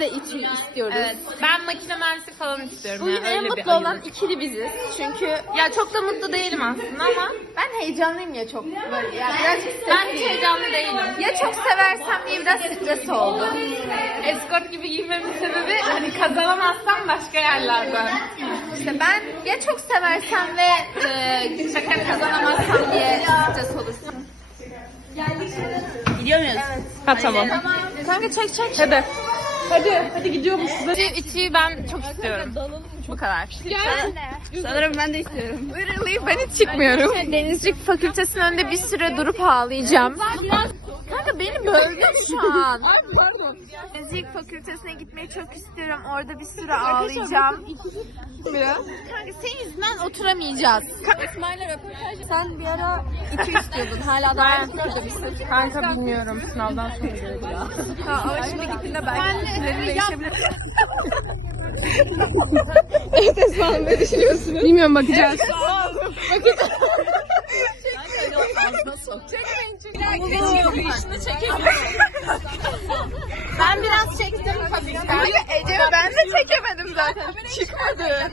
Biz de içi istiyoruz. Evet. Ben makine mühendisi falan istiyorum. Bugün yani, en mutlu olan ikili biziz. Çünkü Ya çok da mutlu değilim aslında ama ben heyecanlıyım ya çok. Böyle yani birazcık ben hiç heyecanlı değilim. Ya çok seversem diye biraz stres oldu. Escort gibi giymemin sebebi hani kazanamazsam başka yerlerden. İşte ben ya çok seversem ve e, şaka kazanamazsam diye stres olursun. Gidiyor muyuz? Ha tamam. Kanka çek çek. Hadi. Hadi, hadi gidiyormuşuz. İçi, içi ben çok istiyorum. Bu kadar. Sanırım ben de istiyorum. Literally ben hiç çıkmıyorum. Denizcilik fakültesinin önünde bir süre durup ağlayacağım. Kanka beni böldün şu an. Denizcilik fakültesine gitmeyi çok istiyorum. Orada bir süre ağlayacağım. Kanka senin yüzünden oturamayacağız. Sen bir ara iki istiyordun. Hala da aynı fikirde misin? Kanka bilmiyorum. Sınavdan sonra göreceğiz. Ha, ama şimdi gittiğinde belki fikirlerin değişebilir. Bilmiyorum bakacağız. Ben biraz çektim hafiften. Ece ben de çekemedim zaten. Çıkmadı.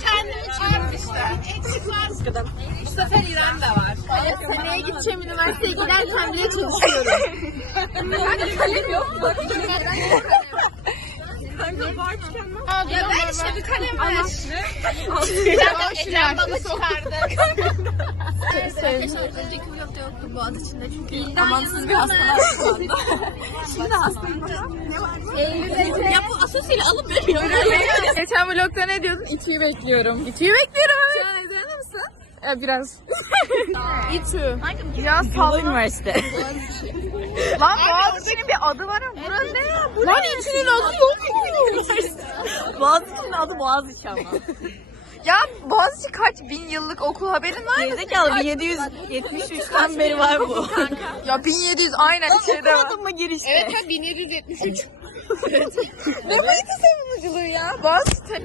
Kendimi çektim işte. Bu sefer İrem de var. Seneye gideceğim üniversiteye giderken bile çalışıyorum. Kanka kalem yok mu? Ya ben işte bir kalem ver. Ecem baba çıkardı. Arkadaşlar önceki vlogda yoktu bu adı içinde çünkü amansız bir hastalar şu anda. Şimdi hastayım. Ne var? Ya bu asosyali alıp veriyorum. Geçen vlogda ne diyordun? İçiyi bekliyorum. İçiyi bekliyorum. Ya biraz. İTÜ. Ya sağlık üniversite. Lan Boğaziçi'nin bir adı var ama burası ne ya? Bu Lan içinin adı yok mu? Boğaziçi'nin adı Boğaziçi ama. Ya Boğaziçi kaç bin yıllık okul haberin var mı? Gerizekalı 1773'ten beri var bu. Ya 1700 aynen şeyde var. Adımla girişte. Evet ya 1773. ne mıydı savunuculuğu ya? Boğaziçi.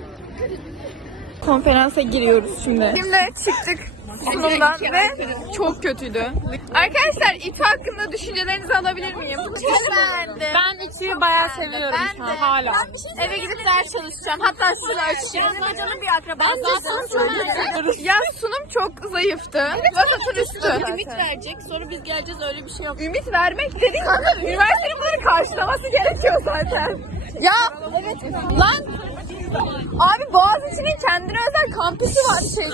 Konferansa giriyoruz şimdi. Şimdi çıktık sunumdan ve çok kötüydü. Arkadaşlar İTÜ hakkında düşüncelerinizi alabilir miyim? Ben de. Ben içiyi bayağı seviyorum Ben şu an hala. Eve gidip ders çalışacağım. Hatta sıra açacağım. Hocanın bir akrabası. Ben zaten Ya sunum çok zayıftı. Vasatın üstü. Ümit verecek. Sonra biz geleceğiz öyle bir şey yok. Ümit vermek dedin kanka üniversitenin bunları karşılaması gerekiyor zaten. Ya evet. Lan Abi Boğaziçi'nin kendine özel kampüsü var şey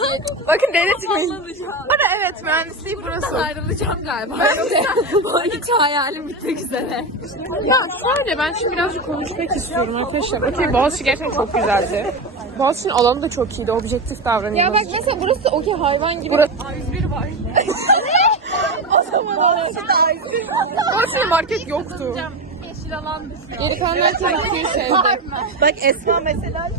Bakın delirtmeyin. Bana evet mühendisliği burası. ayrılacağım galiba. Ben de. Hiç hayalim bitmek üzere. Ya şöyle ben şimdi birazcık konuşmak istiyorum arkadaşlar. Okey Boğaziçi gerçekten çok güzeldi. Boğaziçi'nin alanı da çok iyiydi. Objektif davranıyor. Ya bak mesela burası okey hayvan gibi. Burası- o zaman orası da Boğaziçi'nin market yoktu. Geri kalanlar tehlikeli şeydi. Bak Esma mesela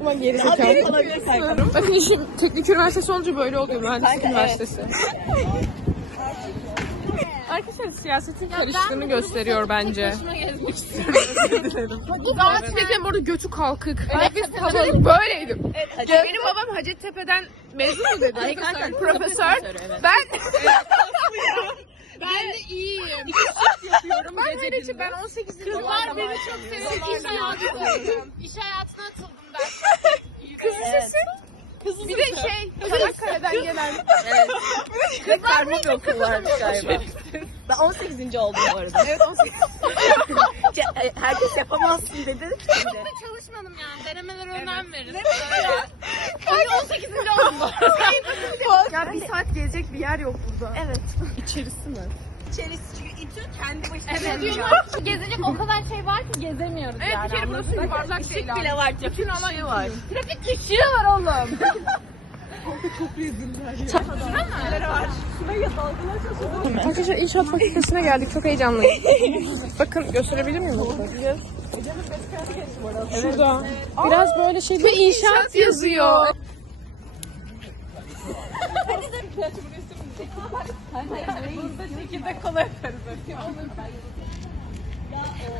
Ama geri zekalı. Bakın işin teknik üniversitesi olunca böyle oluyor mühendislik üniversitesi. Arkadaşlar siyasetin karıştığını gösteriyor bence. Boğaziçi'ndeyken bu arada götü kalkık. Nefes tabanı böyleydim. Benim babam Hacettepe'den mezun mu dedi? Profesör. Ben ben de iyiyim. yapıyorum ben öyle için ben 18 Kızlar beni çok seviyor. İş hayatına İş hayatına atıldım ben. Kız lisesi. Bir de şey, Çanakkale'den gelen. Mı bir okul varmış galiba. Ben 18. oldum bu arada. Evet 18. Ce- e, Herkes yapamazsın dedi. Şimdi. Çalışmadım yani. Denemelere önem verin. Kanka 18. oldum. ya bir saat gelecek bir yer yok burada. Evet. İçerisi mi? İçerisi çünkü İTÜ kendi başına. Evet diyorlar ki gezecek o kadar şey var ki gezemiyoruz Evet bir kere burası yuvarlak değil Işık bile var. Bütün alan var. Trafik ışığı var oğlum. Arkadaşlar inşaat fakültesine geldik. Çok heyecanlıyım. Bakın gösterebilir miyim? Şurada. Biraz böyle şey bir inşaat yazıyor.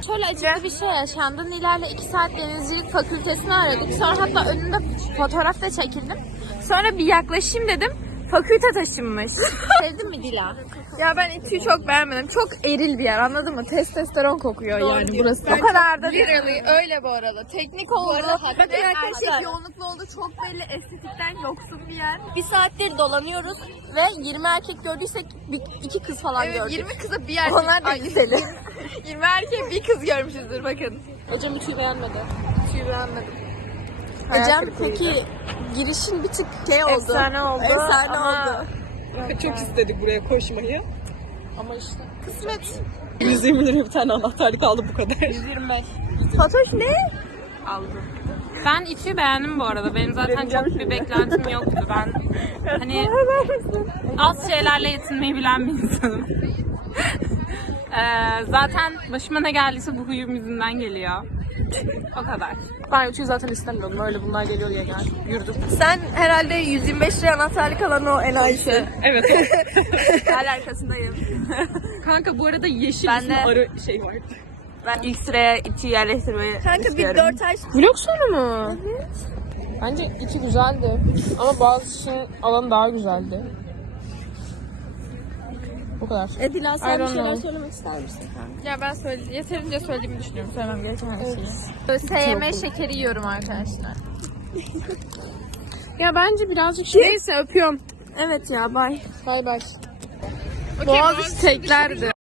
Şöyle acıklı bir şey yaşandı. Nilay'la iki saat denizcilik fakültesini aradık. Sonra hatta önünde fotoğraf da çekildim. Sonra bir yaklaşayım dedim. Fakülte taşınmış. Sevdin mi Dila? Ya ben İTÜ'yü çok beğenmedim. Çok eril bir yer anladın mı? Testosteron kokuyor yani burası. O kadar da değil. Öyle bu arada. Teknik oldu. Bakın arkadaşlar, arkadaşlar yoğunluklu oldu. Çok belli estetikten yoksun bir yer. Bir saattir dolanıyoruz ve 20 erkek gördüysek bir, iki kız falan Evet gördük. 20 kıza bir erkek. Onlar da Ay, güzeli. 20 erkek bir kız görmüşüzdür bakın. Hocam ütüyü beğenmedi. Tüyü beğenmedim. Hocam peki girişin bir tık şey oldu. Efsane oldu Efsane ama- oldu. Çok istedik buraya koşmayı. Ama işte. Kısmet. 120 liraya bir tane anahtarlık aldı bu kadar. 125. Fatoş ne? Aldım. Ben içi beğendim bu arada. Benim zaten çok bir beklentim yoktu. Ben hani az şeylerle yetinmeyi bilen bir insanım. Ee, zaten başıma ne geldiyse bu huyum yüzünden geliyor. O kadar. Ben ütüyü zaten istemiyordum. Öyle bunlar geliyor diye gel. Yürüdüm. Sen herhalde 125 liraya anahtarlık alan o enayisi. Evet. Hala arkasındayım. Kanka bu arada yeşil Ben bir de- arı şey var. Ben ilk sıraya iti yerleştirmeyi Kanka bir dört ay Vlog sonu mu? Bence içi güzeldi. Ama bazı şeyin alanı daha güzeldi. Bu kadar. E Dila sen bir şeyler söylemek ister misin? Ya ben söyle, yeterince söylediğimi düşünüyorum. Söylemem gereken her şeyi. SYM şekeri yiyorum arkadaşlar. Ya bence birazcık şey... Neyse öpüyorum. Evet ya bay. Bay bay. Boğaz teklerdi.